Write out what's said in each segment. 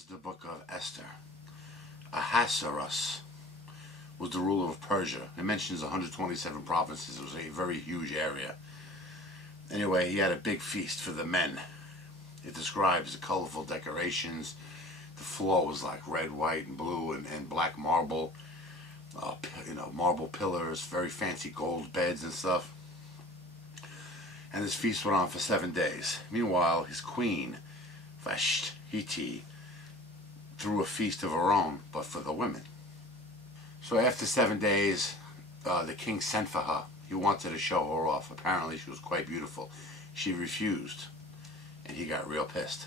is the book of Esther. Ahasuerus was the ruler of Persia. It mentions 127 provinces. It was a very huge area. Anyway, he had a big feast for the men. It describes the colorful decorations. The floor was like red, white, and blue, and black marble. Marble pillars, very fancy gold beds and stuff. And this feast went on for 7 days. Meanwhile, his queen, Vashti, threw a feast of her own, but for the women. So after 7 days, the king sent for her. He wanted to show her off. Apparently she was quite beautiful. She refused, and he got real pissed.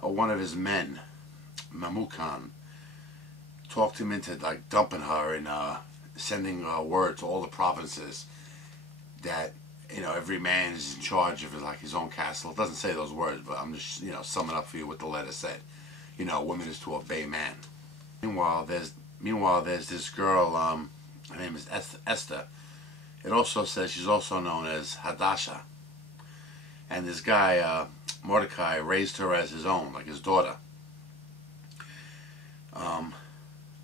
One of his men, Mamukan, talked him into dumping her and sending word to all the provinces that every man is in charge of his own castle. It doesn't say those words, but I'm just summing up for you what the letter said. Women is to obey man. Meanwhile, there's this girl. Her name is Esther. It also says she's also known as Hadassah. And this guy Mordecai raised her as his own, like his daughter.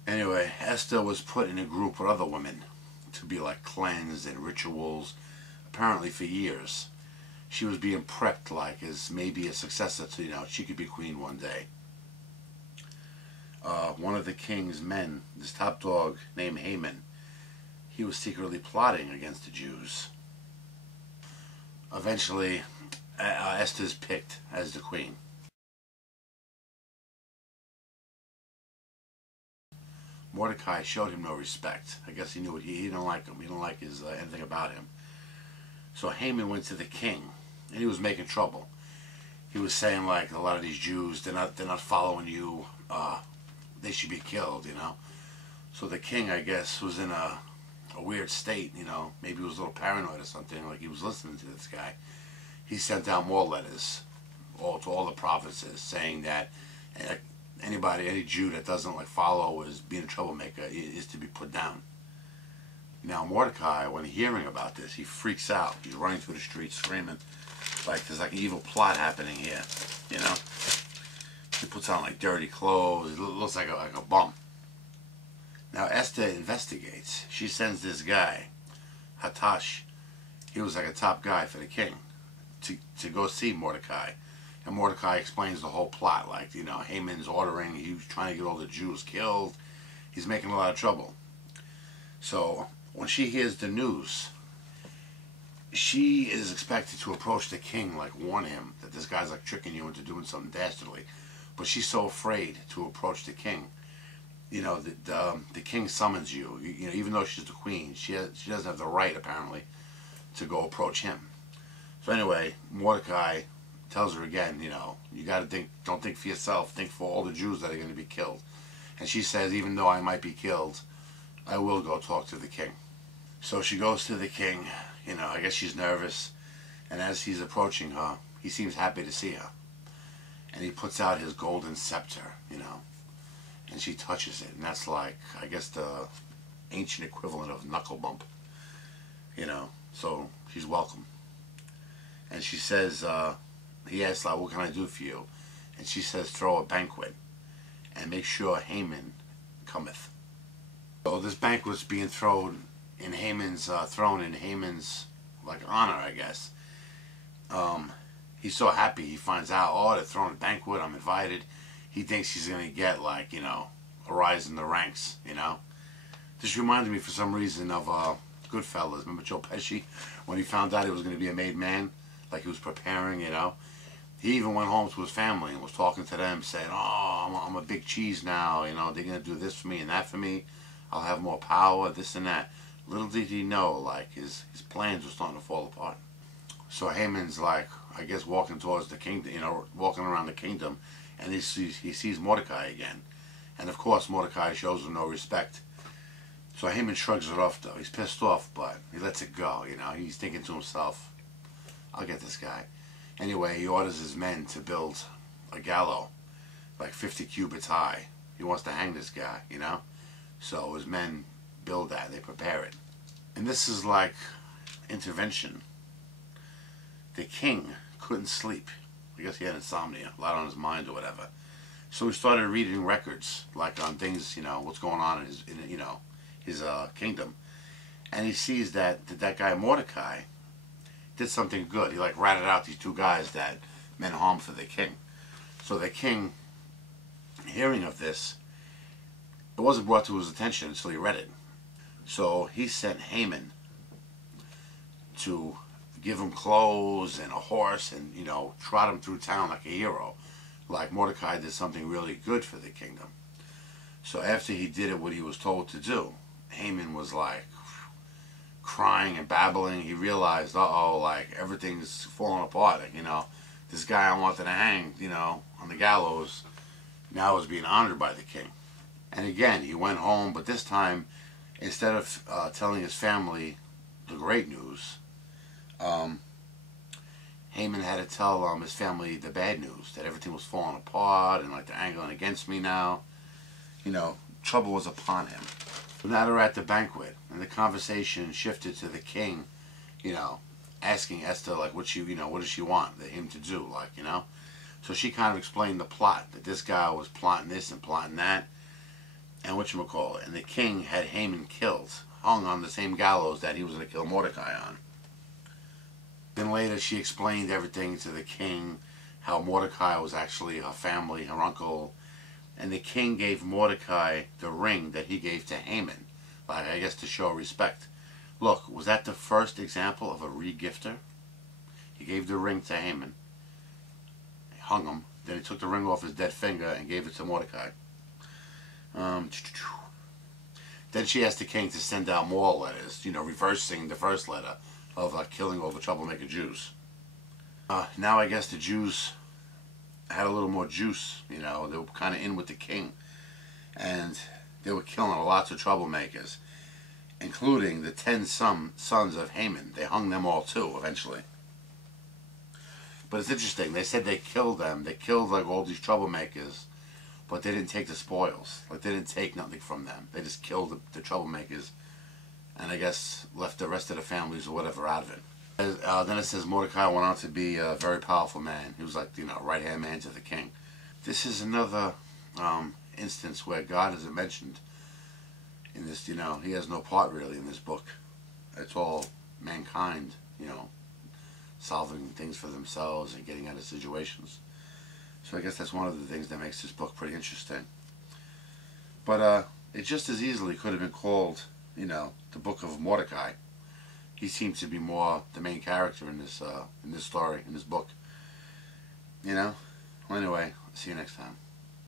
Anyway, Esther was put in a group with other women to be cleansed and rituals. Apparently for years. She was being prepped as maybe a successor to, she could be queen one day. One of the king's men, this top dog named Haman, he was secretly plotting against the Jews. Eventually, Esther's picked as the queen. Mordecai showed him no respect. I guess he knew he didn't like him. He didn't like anything about him. So Haman went to the king, and he was making trouble. He was saying a lot of these Jews, they're not following you. They should be killed, So the king, I guess, was in a weird state, Maybe he was a little paranoid or something. He was listening to this guy. He sent out more letters, to all the provinces, saying that any Jew that doesn't follow or is being a troublemaker is to be put down. Now Mordecai, when hearing about this, he freaks out. He's running through the streets screaming there's an evil plot happening here, He puts on dirty clothes. He looks like a bum. Now Esther investigates. She sends this guy, Hatash. He was a top guy for the king, to go see Mordecai. And Mordecai explains the whole plot. Haman's ordering. He was trying to get all the Jews killed. He's making a lot of trouble. So when she hears the news, she is expected to approach the king, warn him that this guy's tricking you into doing something dastardly. But she's so afraid to approach the king. The king summons you. Even though she's the queen, she doesn't have the right apparently to go approach him. So anyway, Mordecai tells her again, you got to don't think for yourself, think for all the Jews that are going to be killed. And she says, even though I might be killed, I will go talk to the king. So she goes to the king. I guess she's nervous. And as he's approaching her, he seems happy to see her. And he puts out his golden scepter, and she touches it. And that's I guess the ancient equivalent of knuckle bump, So she's welcome. And she says, he asks, what can I do for you? And she says, throw a banquet and make sure Haman cometh. So this banquet's being thrown in Haman's throne in Haman's honor, I guess. He's so happy. He finds out, they're throwing a banquet. I'm invited. He thinks he's gonna get a rise in the ranks. This reminded me for some reason of Goodfellas. Remember Joe Pesci when he found out he was gonna be a made man, he was preparing. He even went home to his family and was talking to them, saying, I'm a big cheese now. They're gonna do this for me and that for me. I'll have more power, this and that. Little did he know, his plans were starting to fall apart. So Haman's I guess walking towards the kingdom, walking around the kingdom, and he sees Mordecai again. And of course Mordecai shows him no respect. So Haman shrugs it off though. He's pissed off, but he lets it go, He's thinking to himself, I'll get this guy. Anyway, he orders his men to build a gallows, 50 cubits high. He wants to hang this guy, So his men build that, they prepare it. And this is intervention. The king couldn't sleep. I guess he had insomnia, a lot on his mind or whatever. So he started reading records, like on things, what's going on in his kingdom, and he sees that guy Mordecai did something good. He like ratted out these two guys that meant harm for the king. So the king, hearing of this, it wasn't brought to his attention until he read it. So he sent Haman to give him clothes and a horse and, trot him through town like a hero. Like Mordecai did something really good for the kingdom. So after he did it what he was told to do, Haman was like crying and babbling. He realized, uh-oh, like everything's falling apart. Like, this guy I wanted to hang, on the gallows, now is being honored by the king. And again, he went home, but this time, instead of telling his family the great news, Haman had to tell his family the bad news, that everything was falling apart and like they're angling against me now. Trouble was upon him. So now they're at the banquet, and the conversation shifted to the king, asking Esther like what does she want him to do, So she kind of explained the plot, that this guy was plotting this and plotting that, and and the king had Haman killed, hung on the same gallows that he was going to kill Mordecai on. Then later she explained everything to the king, how Mordecai was actually her family, her uncle, and the king gave Mordecai the ring that he gave to Haman, like I guess to show respect. Look, was that the first example of a regifter? He gave the ring to Haman, he hung him, then he took the ring off his dead finger and gave it to Mordecai. Then she asked the king to send out more letters, reversing the first letter of killing all the troublemaker Jews. Now I guess the Jews had a little more juice, they were kind of in with the king, and they were killing lots of troublemakers, including the 10 sons of Haman. They hung them all too, eventually. But it's interesting, they said they killed them, they killed like all these troublemakers, but they didn't take the spoils, like they didn't take nothing from them. They just killed the troublemakers, and I guess left the rest of the families or whatever out of it. Then it says Mordecai went on to be a very powerful man. He was like, right-hand man to the king. This is another instance where God isn't mentioned in this, he has no part really in this book. It's all mankind, solving things for themselves and getting out of situations. So I guess that's one of the things that makes this book pretty interesting. But it just as easily could have been called, the Book of Mordecai. He seems to be more the main character in this story, in this book. Well, anyway, see you next time.